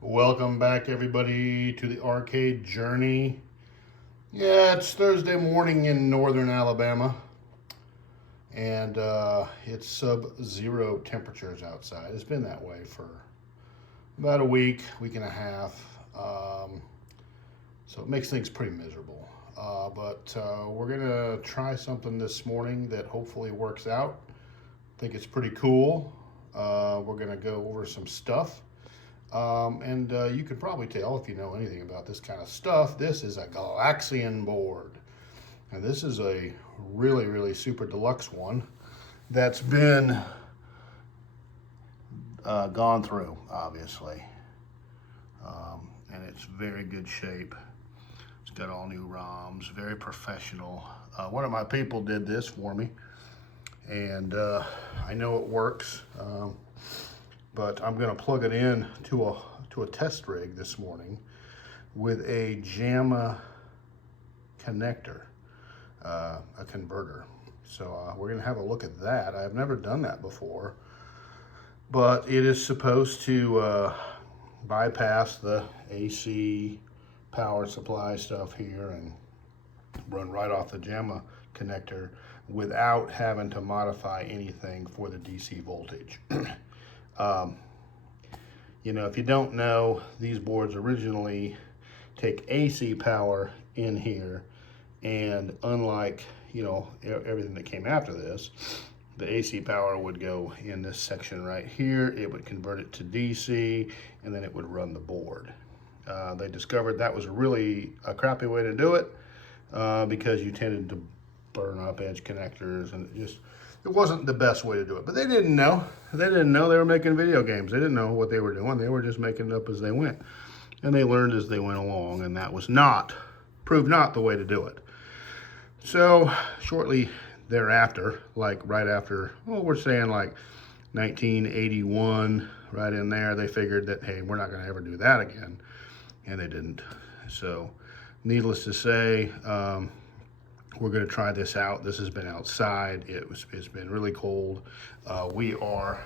Welcome back, everybody, to the arcade journey. Yeah, it's Thursday morning in northern Alabama, and it's sub-zero temperatures outside. It's been that way for about a week and a half, so it makes things pretty miserable. But we're gonna try something this morning that hopefully works out. I think it's pretty cool. We're gonna go over some stuff. And you can probably tell if you know anything about this kind of stuff, this is a Galaxian board. And this is a really super deluxe one that's been gone through, obviously. And it's very good shape. It's got all new ROMs, very professional. One of my people did this for me, and I know it works. But I'm going to plug it in to a test rig this morning with a Jamma connector, a converter. So we're going to have a look at that. I've never done that before, but it is supposed to bypass the AC power supply stuff here and run right off the Jamma connector without having to modify anything for the DC voltage. You know, if you don't know, these boards originally take AC power in here, and unlike, you know, everything that came after this, the AC power would go in this section right here. It would convert it to DC, and then it would run the board. They discovered that was really a crappy way to do it because you tended to burn up edge connectors, and it wasn't the best way to do it. But they didn't know. They didn't know they were making video games. They didn't know what they were doing. They were just making it up as they went. And they learned as they went along, and that was proved not the way to do it. So shortly thereafter, like right after, well, we're saying like 1981, right in there, they figured that, hey, we're not gonna ever do that again. And they didn't. So needless to say, we're going to try this out. This has been outside. It's been really cold. We are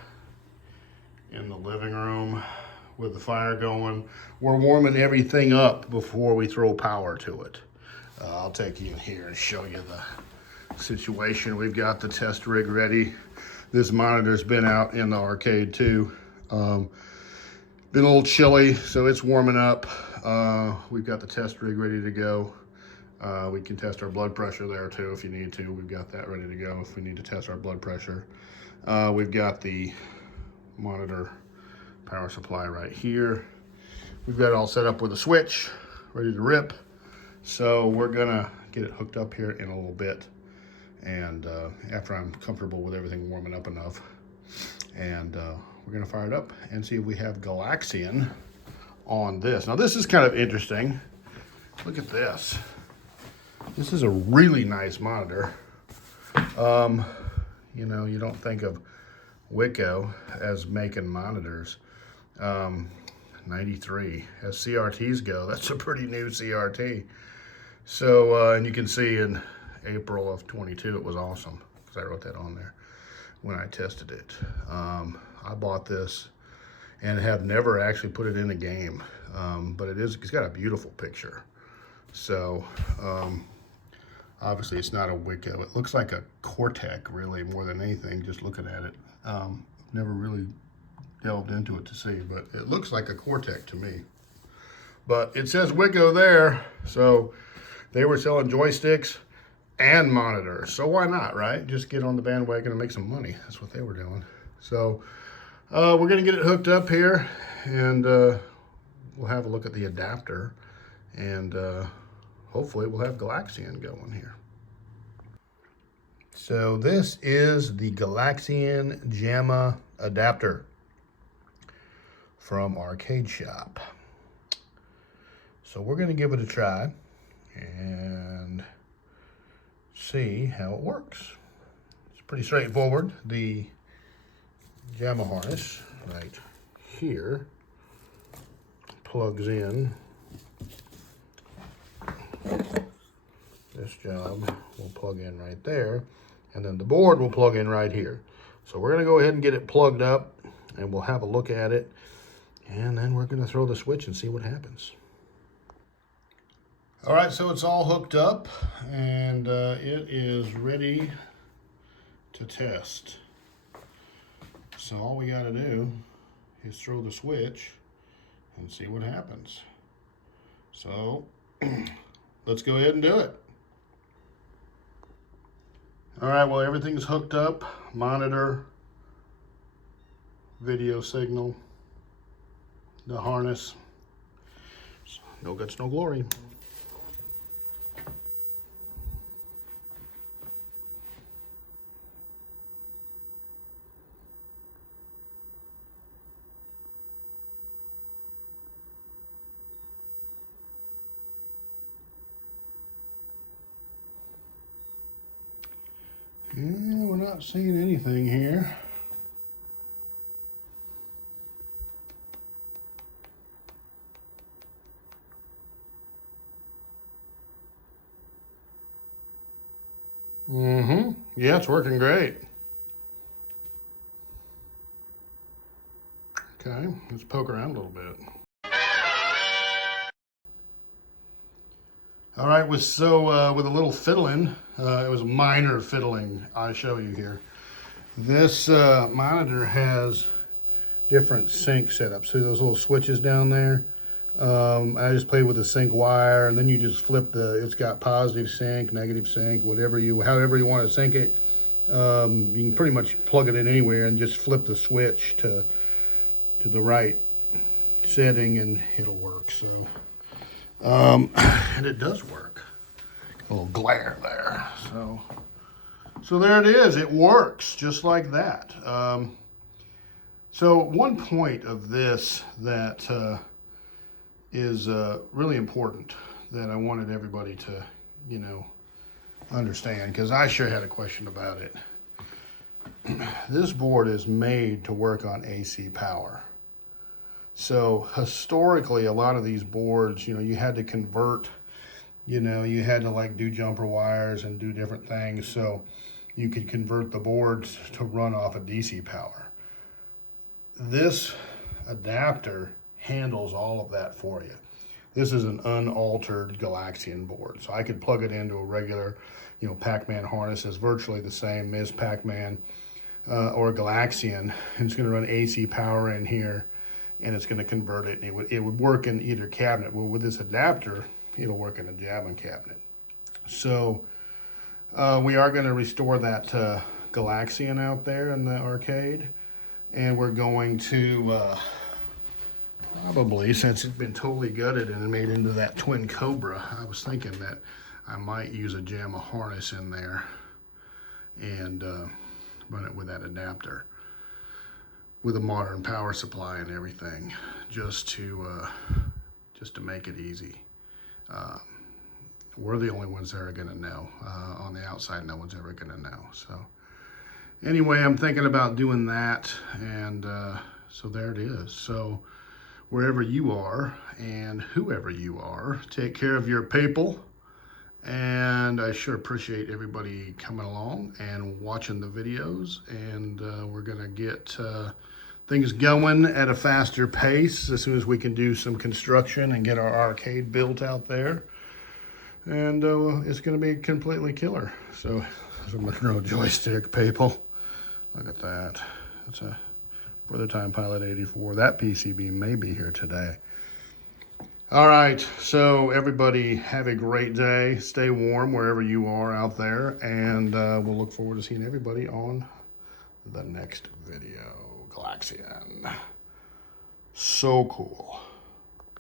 in the living room with the fire going. We're warming everything up before we throw power to it. I'll take you in here and show you the situation. We've got the test rig ready. This monitor's been out in the arcade too. Been a little chilly, so it's warming up. We've got the test rig ready to go. We can test our blood pressure there too if you need to. We've got that ready to go if we need to test our blood pressure. We've got the monitor power supply right here. We've got it all set up with a switch, ready to rip. So we're gonna get it hooked up here in a little bit. And after I'm comfortable with everything warming up enough. And we're gonna fire it up and see if we have Galaxian on this. Now this is kind of interesting. Look at this. This is a really nice monitor. You know, you don't think of Wiko as making monitors. 93, as CRTs go, that's a pretty new CRT. So, and you can see in April of 22, it was awesome, because I wrote that on there when I tested it. I bought this and have never actually put it in a game, but it's got a beautiful picture. So, obviously it's not a Wiko. It looks like a Cortec, really, more than anything, just looking at it. Never really delved into it to see, but it looks like a Cortec to me. But it says Wiko there, so they were selling joysticks and monitors. So why not, right? Just get on the bandwagon and make some money. That's what they were doing. So we're gonna get it hooked up here, and we'll have a look at the adapter, and hopefully we'll have Galaxian going here. So this is the Galaxian Jamma adapter from Arcade Shop. So we're gonna give it a try and see how it works. It's pretty straightforward. The Jamma harness right here plugs in. This job will plug in right there, and then the board will plug in right here. So we're gonna go ahead and get it plugged up, and we'll have a look at it And then we're going to throw the switch and see what happens. All right, so it's all hooked up and it is ready to test. So all we got to do is throw the switch and see what happens. So let's go ahead and do it. All right, well, everything's hooked up. Monitor, video signal, the harness. No guts, no glory. Yeah, we're not seeing anything here. Yeah, it's working great. Okay, let's poke around a little bit. All right, with a little fiddling, it was minor fiddling, I show you here. This monitor has different sync setups. See those little switches down there? I just played with the sync wire, and then you just flip it's got positive sync, negative sync, however you want to sync it. You can pretty much plug it in anywhere and just flip the switch to the right setting and it'll work. So, and it does work. A little glare there. So there it is. It works just like that. So one point of this that is really important that I wanted everybody to, understand, because I sure had a question about it. This board is made to work on AC power. So historically, a lot of these boards, you had to convert, you had to like do jumper wires and do different things so you could convert the boards to run off of DC power. This adapter handles all of that for you. This is an unaltered Galaxian board. So I could plug it into a regular, Pac-Man harness. It's virtually the same as Pac-Man or Galaxian. And it's going to run AC power in here, and it's going to convert it. And it would work in either cabinet. Well, with this adapter, it'll work in a Jamma cabinet. So we are going to restore that Galaxian out there in the arcade. And we're going to probably, since it's been totally gutted and made into that twin Cobra, I was thinking that I might use a Jamma harness in there and run it with that adapter with a modern power supply and everything, just to make it easy. We're the only ones that are going to know. On the outside, no one's ever going to know. So anyway, I'm thinking about doing that, and so there it is. So wherever you are and whoever you are, take care of your people. And I sure appreciate everybody coming along and watching the videos. And we're gonna get things going at a faster pace as soon as we can do some construction and get our arcade built out there. And it's gonna be completely killer. So there's a Monroe joystick, people. Look at that. That's a Brother Time Pilot 84. That PCB may be here today. All right, so everybody have a great day. Stay warm wherever you are out there, and we'll look forward to seeing everybody on the next video. Galaxian. So cool.